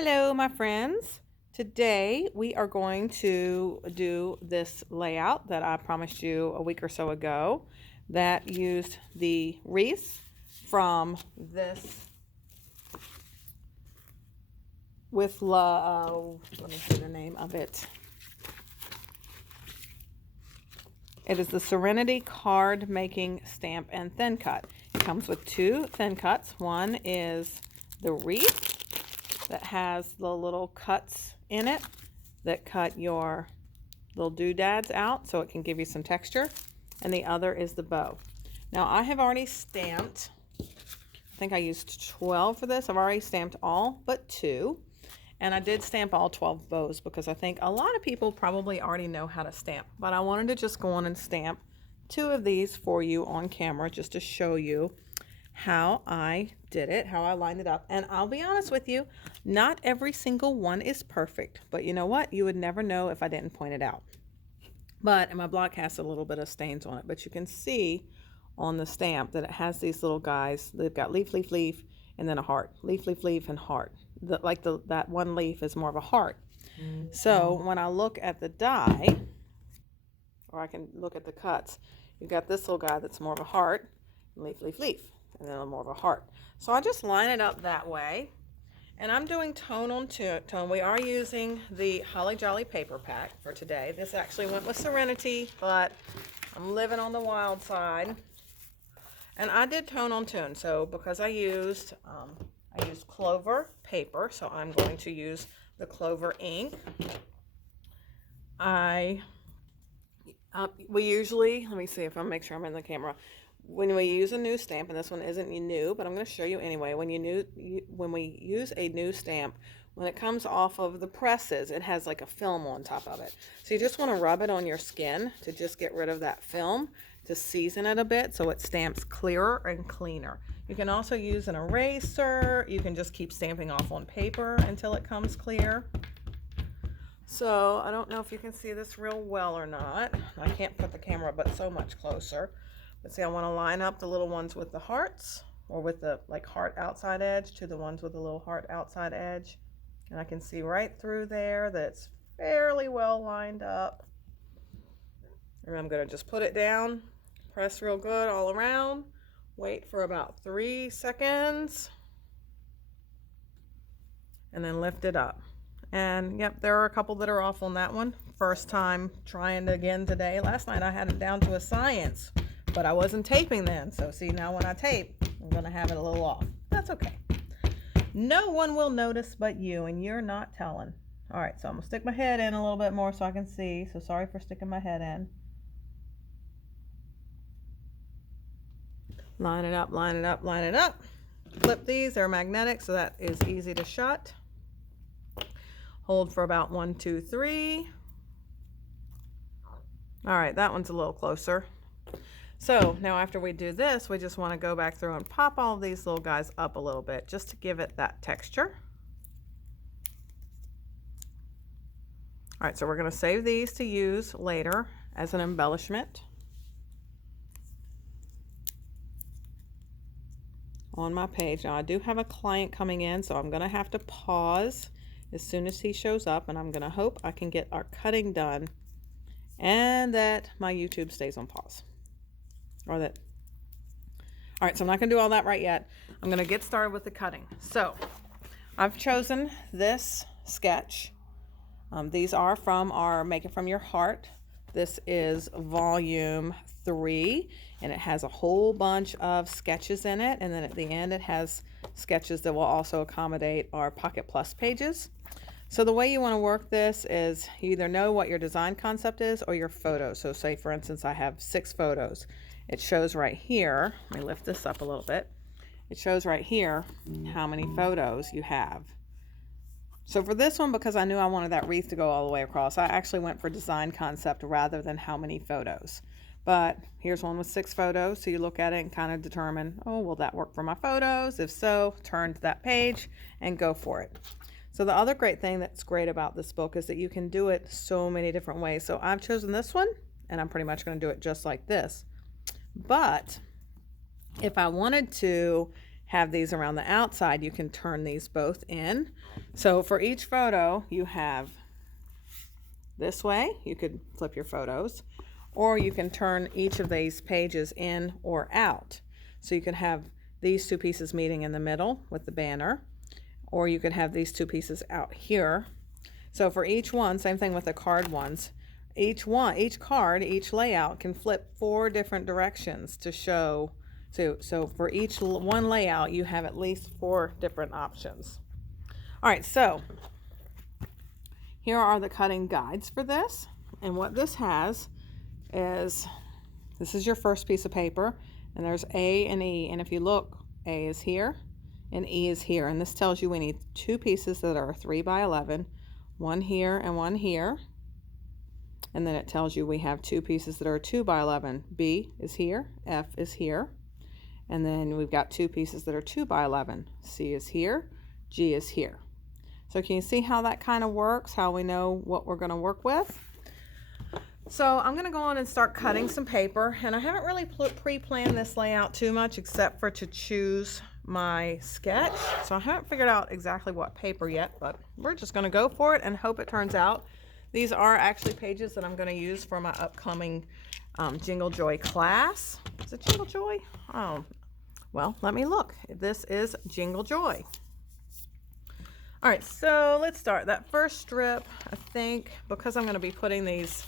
Hello, my friends. Today we are going to do this layout that I promised you a week or so ago that used the wreath from this let me see the name of it. It is the Serenity card making stamp and thin cut. It comes with two thin cuts. One is the wreath that has the little cuts in it that cut your little doodads out so it can give you some texture. And the other is the bow. Now I have already stamped, I think I used 12 for this. I've already stamped all but 2. And I did stamp all 12 bows because I think a lot of people probably already know how to stamp. But I wanted to just go on and stamp 2 of these for you on camera just to show you how I did it, how I lined it up. And I'll be honest with you, not every single one is perfect, but you know what? You would never know if I didn't point it out. But, and my block has a little bit of stains on it, but you can see on the stamp that it has these little guys. They've got leaf, leaf, leaf, and then a heart. Leaf, leaf, leaf, and heart. That one leaf is more of a heart. So when I look at the die, or I can look at the cuts, you've got this little guy that's more of a heart, leaf, leaf, leaf, and then more of a heart. So I just line it up that way. And I'm doing tone on tone. We are using the Holly Jolly paper pack for today. This actually went with Serenity, but I'm living on the wild side. And I did tone on tone. So because I used Clover paper, so I'm going to use the Clover ink. We usually, let me see if I make sure I'm in the camera. When we use a new stamp, and this one isn't new, but I'm going to show you anyway. When we use a new stamp, when it comes off of the presses, it has like a film on top of it. So you just want to rub it on your skin to just get rid of that film, to season it a bit so it stamps clearer and cleaner. You can also use an eraser. You can just keep stamping off on paper until it comes clear. So I don't know if you can see this real well or not. I can't put the camera but so much closer. But see, I want to line up the little ones with the hearts, or with the like heart outside edge, to the ones with the little heart outside edge. And I can see right through there that it's fairly well lined up. And I'm going to just put it down, press real good all around, wait for about 3 seconds, and then lift it up. And yep, there are a couple that are off on that one. First time trying it again today. Last night I had it down to a science, but I wasn't taping then. So see, now when I tape, I'm going to have it a little off. That's okay. No one will notice but you, and you're not telling. All right, so I'm going to stick my head in a little bit more so I can see. So sorry for sticking my head in. Line it up, line it up, line it up. Flip these, they're magnetic, so that is easy to shut. Hold for about 1, 2, 3. All right, that one's a little closer. So now after we do this, we just want to go back through and pop all of these little guys up a little bit just to give it that texture. All right, so we're going to save these to use later as an embellishment on my page. Now I do have a client coming in, so I'm going to have to pause as soon as he shows up, and I'm going to hope I can get our cutting done and that my YouTube stays on pause. All right, so I'm not going to do all that right yet. I'm going to get started with the cutting. So I've chosen this sketch. These are from our Make It From Your Heart. This is volume 3, and it has a whole bunch of sketches in it. And then at the end, it has sketches that will also accommodate our Pocket Plus pages. So the way you want to work this is you either know what your design concept is or your photos. So say, for instance, I have 6 photos. It shows right here, let me lift this up a little bit. It shows right here how many photos you have. So for this one, because I knew I wanted that wreath to go all the way across, I actually went for design concept rather than how many photos. But here's one with 6 photos, so you look at it and kind of determine, oh, will that work for my photos? If so, turn to that page and go for it. So the other great thing that's great about this book is that you can do it so many different ways. So I've chosen this one, and I'm pretty much going to do it just like this. But if I wanted to have these around the outside, you can turn these both in. So for each photo, you have this way, you could flip your photos, or you can turn each of these pages in or out. So you could have these two pieces meeting in the middle with the banner, or you could have these two pieces out here. So for each one, same thing with the card ones, each card, each layout can flip 4 different directions to show. So for each one layout, you have at least 4 different options. All right, so here are the cutting guides for this. And what this has is, this is your first piece of paper, and there's A and E. And if you look, A is here and E is here. And this tells you we need 2 pieces that are 3 by 11, one here and one here. And then it tells you we have 2 pieces that are 2 by 11. B is here, F is here. And then we've got 2 pieces that are 2 by 11. C is here, G is here. So can you see how that kind of works, how we know what we're going to work with? So I'm going to go on and start cutting some paper, and I haven't really pre-planned this layout too much except for to choose my sketch. So I haven't figured out exactly what paper yet, but we're just going to go for it and hope it turns out. These are actually pages that I'm going to use for my upcoming Jingle Joy class. Is it Jingle Joy? Oh, well, let me look. This is Jingle Joy. All right, so let's start. That first strip, I think, because I'm going to be putting these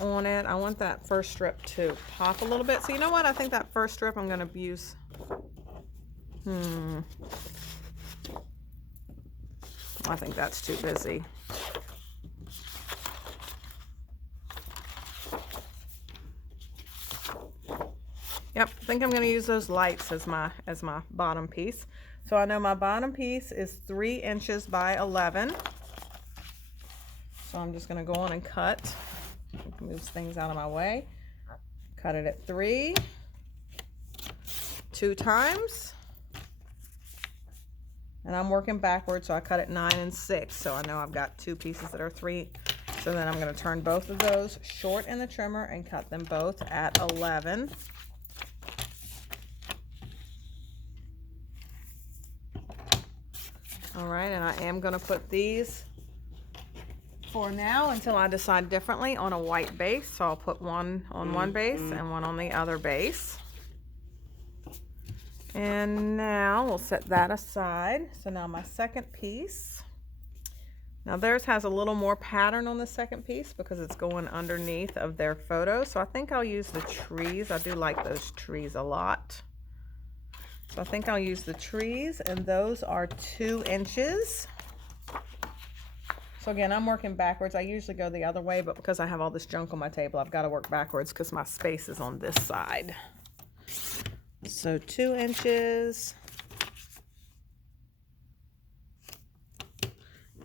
on it, I want that first strip to pop a little bit. So you know what? I think that first strip I'm going to use. I think that's too busy. Yep, I think I'm going to use those lights as my bottom piece. So I know my bottom piece is 3 inches by 11. So I'm just going to go on and cut. Move things out of my way. Cut it at 3, 2 times. And I'm working backwards, so I cut it 9 and 6. So I know I've got 2 pieces that are 3. So then I'm going to turn both of those short in the trimmer and cut them both at 11. All right, and I am going to put these for now until I decide differently on a white base. So I'll put one on one base and one on the other base. And now we'll set that aside. So now my second piece. Now theirs has a little more pattern on the second piece because it's going underneath of their photo. So I think I'll use the trees. I do like those trees a lot. So I think I'll use the trees, and those are 2 inches. So again, I'm working backwards. I usually go the other way, but because I have all this junk on my table, I've got to work backwards because my space is on this side. So 2 inches.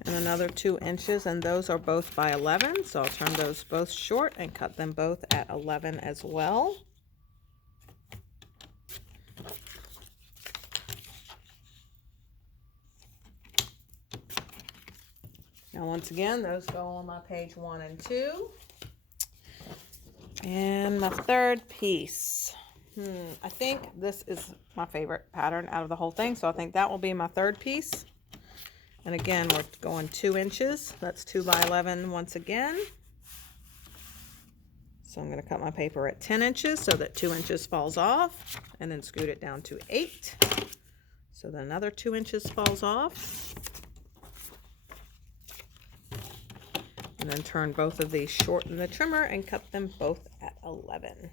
And another 2 inches, and those are both by 11. So I'll turn those both short and cut them both at 11 as well. Now once again, those go on my page 1 and 2. And my third piece. I think this is my favorite pattern out of the whole thing. So I think that will be my third piece. And again, we're going 2 inches. That's 2 by 11 once again. So I'm going to cut my paper at 10 inches so that 2 inches falls off, and then scoot it down to 8. So then another 2 inches falls off. And then turn both of these short in the trimmer and cut them both at 11.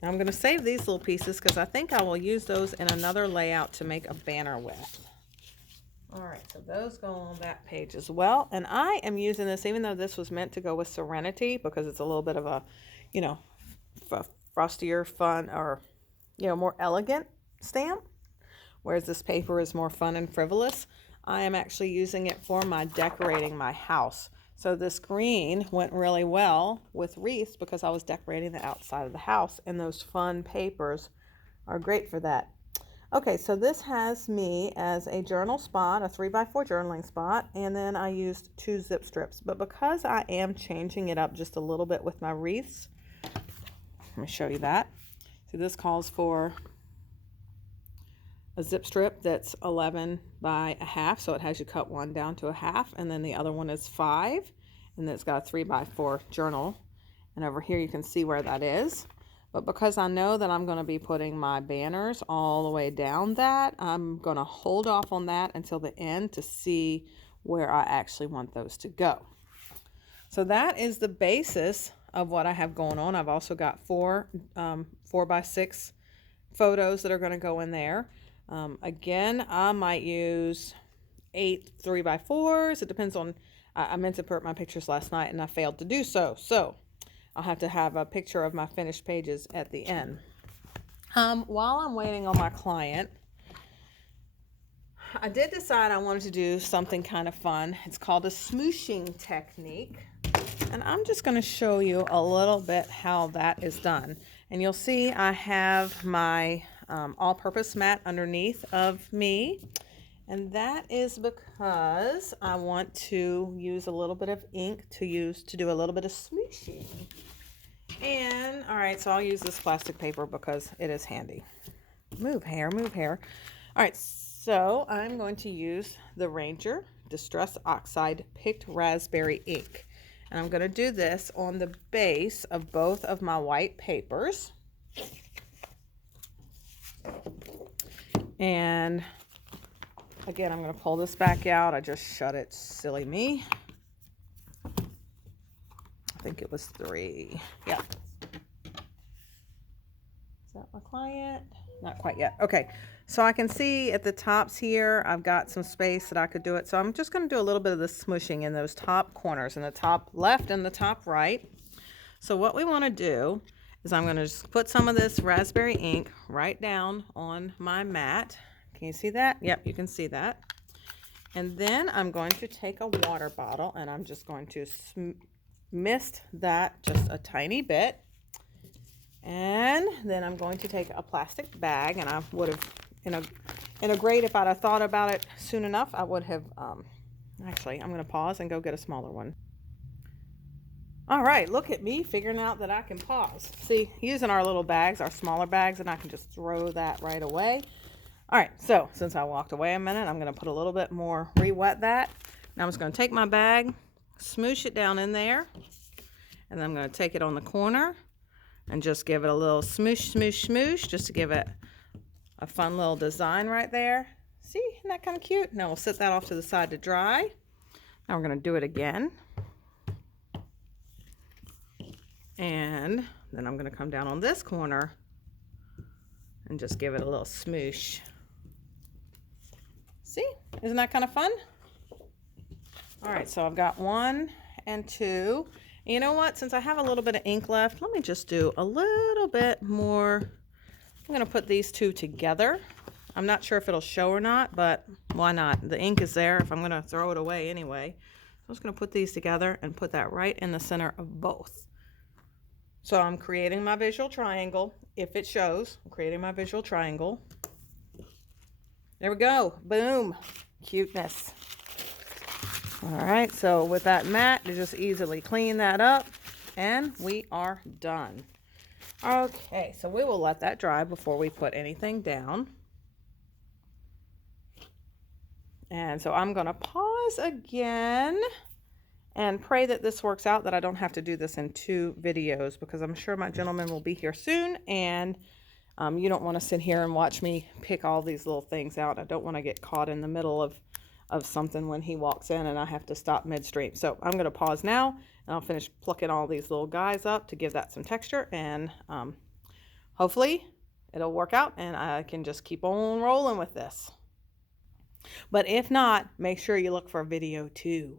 Now I'm going to save these little pieces because I think I will use those in another layout to make a banner with. All right, so those go on that page as well. And I am using this, even though this was meant to go with Serenity, because it's a little bit of a, you know, frostier, fun, or, you know, more elegant stamp, whereas this paper is more fun and frivolous. I am actually using it for my decorating my house. So this green went really well with wreaths because I was decorating the outside of the house, and those fun papers are great for that. Okay, so this has me as a journal spot, a 3x4 journaling spot, and then I used 2 zip strips. But because I am changing it up just a little bit with my wreaths, let me show you that. So this calls for a zip strip that's 11 by a half, so it has you cut one down to a half, and then the other one is 5, and then it's got a 3x4 journal, and over here you can see where that is. But because I know that I'm going to be putting my banners all the way down that, I'm going to hold off on that until the end to see where I actually want those to go. So that is the basis of what I have going on. I've also got 4x6 photos that are going to go in there. Again, I might use 8 3x4s. It depends on, I meant to put my pictures last night and I failed to do so. So I'll have to have a picture of my finished pages at the end. While I'm waiting on my client, I did decide I wanted to do something kind of fun. It's called a smooshing technique. And I'm just going to show you a little bit how that is done. And you'll see I have my all-purpose mat underneath of me. And that is because I want to use a little bit of ink to do a little bit of smooshing. And all right, so I'll use this plastic paper because it is handy. Move hair, move hair. All right, so I'm going to use the Ranger Distress Oxide Picked Raspberry ink. And I'm going to do this on the base of both of my white papers. And again, I'm going to pull this back out. I just shut it. Silly me. I think it was 3. Yep. Is that my client? Not quite yet. Okay. So I can see at the tops here, I've got some space that I could do it. So I'm just going to do a little bit of the smushing in those top corners, in the top left and the top right. So what we want to do is I'm going to just put some of this raspberry ink right down on my mat. Can you see that? Yep, you can see that. And then I'm going to take a water bottle and I'm just going to mist that just a tiny bit. And then I'm going to take a plastic bag, and I would have, in a grate, if I'd have thought about it soon enough, I would have, actually, I'm going to pause and go get a smaller one. All right, look at me figuring out that I can pause. See, using our little bags, our smaller bags, and I can just throw that right away. All right, so since I walked away a minute, I'm going to put a little bit more, re-wet that. Now I'm just going to take my bag, smoosh it down in there, and then I'm going to take it on the corner and just give it a little smoosh, smoosh, smoosh, just to give it a fun little design right there. See, isn't that kind of cute? Now we'll set that off to the side to dry. Now we're going to do it again. And then I'm going to come down on this corner and just give it a little smoosh. See, isn't that kind of fun? All right, so I've got 1 and 2. You know what? Since I have a little bit of ink left, let me just do a little bit more. I'm going to put these 2 together. I'm not sure if it'll show or not, but why not? The ink is there if I'm going to throw it away anyway. So I'm just going to put these together and put that right in the center of both. So I'm creating my visual triangle. If it shows, I'm creating my visual triangle. There we go. Boom. Cuteness. All right, so with that mat, you just easily clean that up, and we are done. Okay, so we will let that dry before we put anything down. And so I'm going to pause again and pray that this works out, that I don't have to do this in 2 videos, because I'm sure my gentleman will be here soon, and you don't want to sit here and watch me pick all these little things out. I don't want to get caught in the middle of something when he walks in and I have to stop midstream. So I'm going to pause now, and I'll finish plucking all these little guys up to give that some texture, and hopefully it'll work out and I can just keep on rolling with this. But if not, make sure you look for video 2.